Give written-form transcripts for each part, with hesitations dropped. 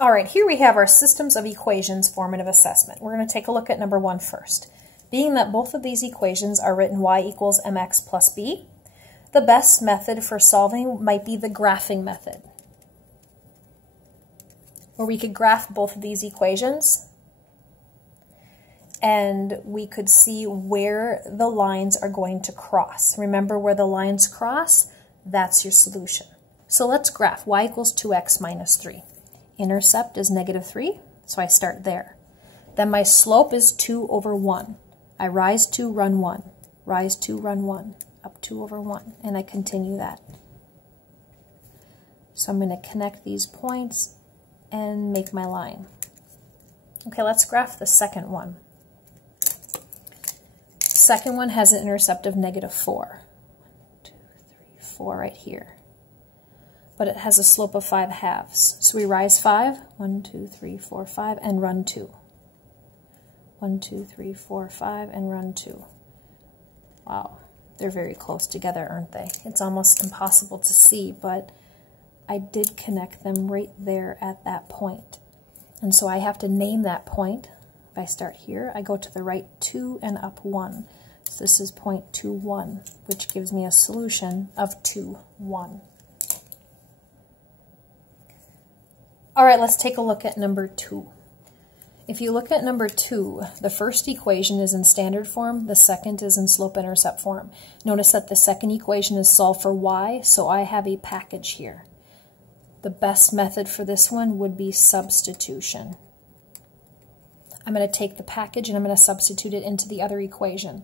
All right, here we have our systems of equations formative assessment. We're going to take a look at number 1 first. Being that both of these equations are written y equals mx plus b, the best method for solving might be the graphing method, where we could graph both of these equations and we could see where the lines are going to cross. Remember, where the lines cross, that's your solution. So let's graph y equals 2x minus 3. Intercept is -3, so I start there. Then my slope is 2 over 1. I rise 2, run 1, rise 2, run 1, up 2 over 1, and I continue that. So I'm going to connect these points and make my line. Okay, let's graph the second one. The second one has an intercept of -4. 1, 2, 3, 4 right here. But it has a slope of 5 halves. So we rise 5, 1, 2, 3, 4, 5, and run 2. 1, 2, 3, 4, 5, and run 2. Wow, they're very close together, aren't they? It's almost impossible to see, but I did connect them right there at that point. And so I have to name that point. If I start here, I go to the right 2 and up 1. So this is point 2, 1, which gives me a solution of 2, 1. All right, let's take a look at number 2. If you look at number 2, the first equation is in standard form, the second is in slope-intercept form. Notice that the second equation is solved for y, so I have a package here. The best method for this one would be substitution. I'm going to take the package and I'm going to substitute it into the other equation.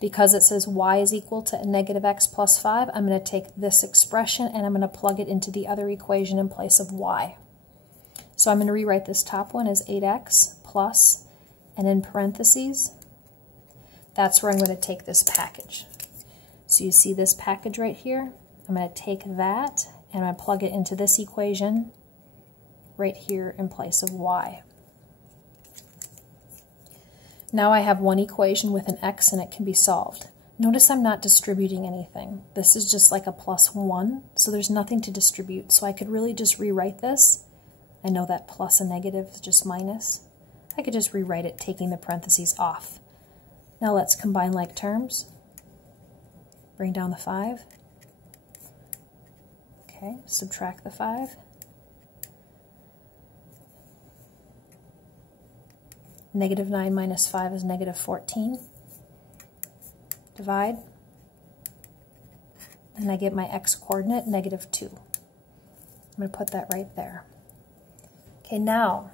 Because it says y is equal to -x plus 5, I'm going to take this expression and I'm going to plug it into the other equation in place of y. So I'm going to rewrite this top one as 8x plus, and in parentheses, that's where I'm going to take this package. So you see this package right here? I'm going to take that and I'm going to plug it into this equation right here in place of y. Now I have one equation with an x and it can be solved. Notice I'm not distributing anything. This is just like a +1, so there's nothing to distribute. So I could really just rewrite this. I know that plus and negative is just minus. I could just rewrite it taking the parentheses off. Now let's combine like terms. Bring down the 5. Okay, subtract the 5. -9 minus 5 is -14. Divide. And I get my x coordinate, -2. I'm going to put that right there. Okay, now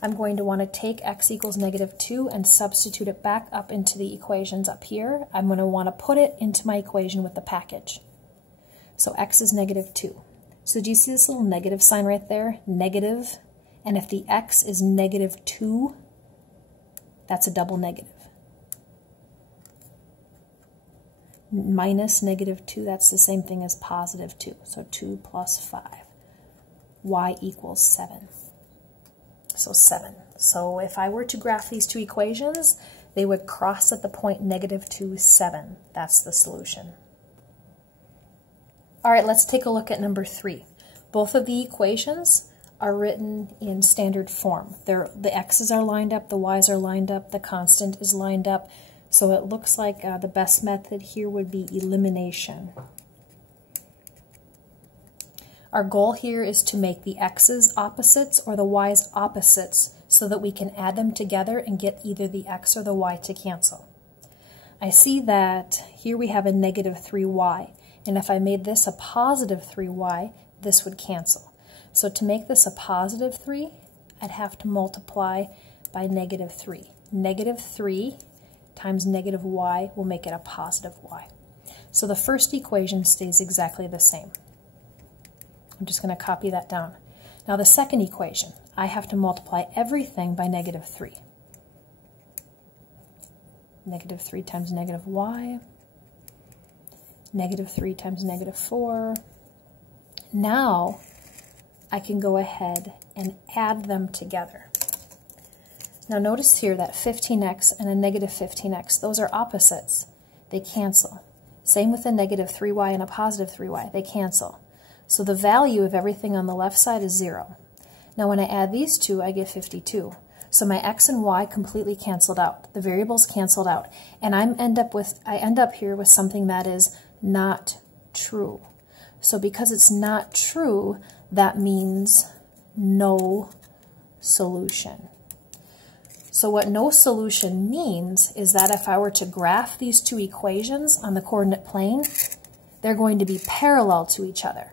I'm going to want to take x equals -2 and substitute it back up into the equations up here. I'm going to want to put it into my equation with the package. So x is -2. So do you see this little negative sign right there? Negative. And if the x is -2, that's a double negative. Minus -2, that's the same thing as +2. So 2 plus 5. Y equals 7. So 7. So if I were to graph these two equations, they would cross at the point -2, 7. That's the solution. All right, let's take a look at number 3. Both of the equations are written in standard form. The x's are lined up, the y's are lined up, the constant is lined up. So it looks like the best method here would be elimination. Our goal here is to make the x's opposites or the y's opposites so that we can add them together and get either the x or the y to cancel. I see that here we have a -3y, and if I made this a +3y, this would cancel. So to make this a +3, I'd have to multiply by -3. -3 times -y will make it a +y. So the first equation stays exactly the same. I'm just going to copy that down. Now the second equation, I have to multiply everything by -3. -3 times -y, -3 times -4. Now I can go ahead and add them together. Now notice here that 15x and a -15x, those are opposites. They cancel. Same with a -3y and a +3y, they cancel. So the value of everything on the left side is 0. Now when I add these two, I get 52. So my x and y completely canceled out. The variables canceled out. And I end up here with something that is not true. So because it's not true, that means no solution. So what no solution means is that if I were to graph these two equations on the coordinate plane, they're going to be parallel to each other.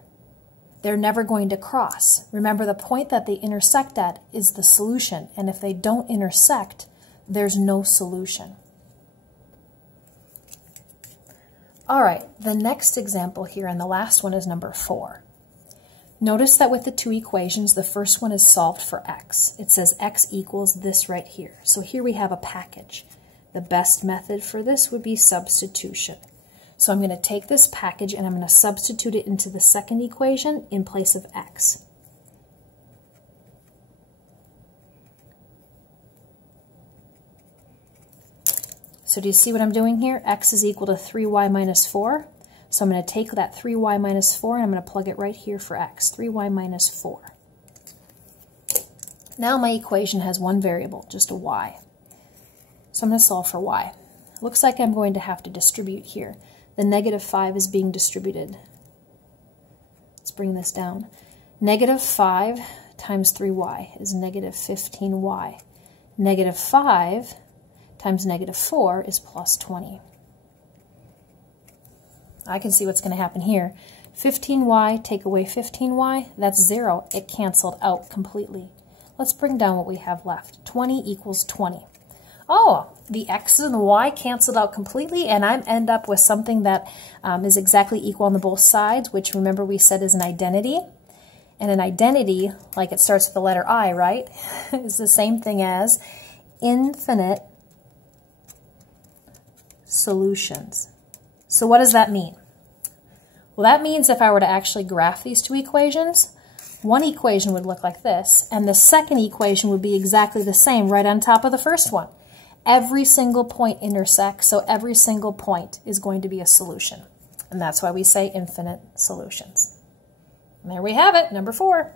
They're never going to cross. Remember, the point that they intersect at is the solution, and if they don't intersect, there's no solution. All right, the next example here, and the last one, is number 4. Notice that with the two equations, the first one is solved for x. It says x equals this right here. So here we have a package. The best method for this would be substitution. So I'm going to take this package and I'm going to substitute it into the second equation in place of x. So do you see what I'm doing here? X is equal to 3y minus 4. So I'm going to take that 3y minus 4 and I'm going to plug it right here for x, 3y minus 4. Now my equation has one variable, just a y. So I'm going to solve for y. Looks like I'm going to have to distribute here. The negative 5 is being distributed. Let's bring this down. Negative 5 times 3y is negative 15y. Negative 5 times negative 4 is plus 20. I can see what's going to happen here. 15y, take away 15y, that's 0. It canceled out completely. Let's bring down what we have left. 20 equals 20. Oh, the x and the y canceled out completely, and I end up with something that is exactly equal on the both sides, which remember we said is an identity. And an identity, like it starts with the letter I, right, is the same thing as infinite solutions. So what does that mean? Well, that means if I were to actually graph these two equations, one equation would look like this, and the second equation would be exactly the same right on top of the first one. Every single point intersects, so every single point is going to be a solution. And that's why we say infinite solutions. And there we have it, number 4.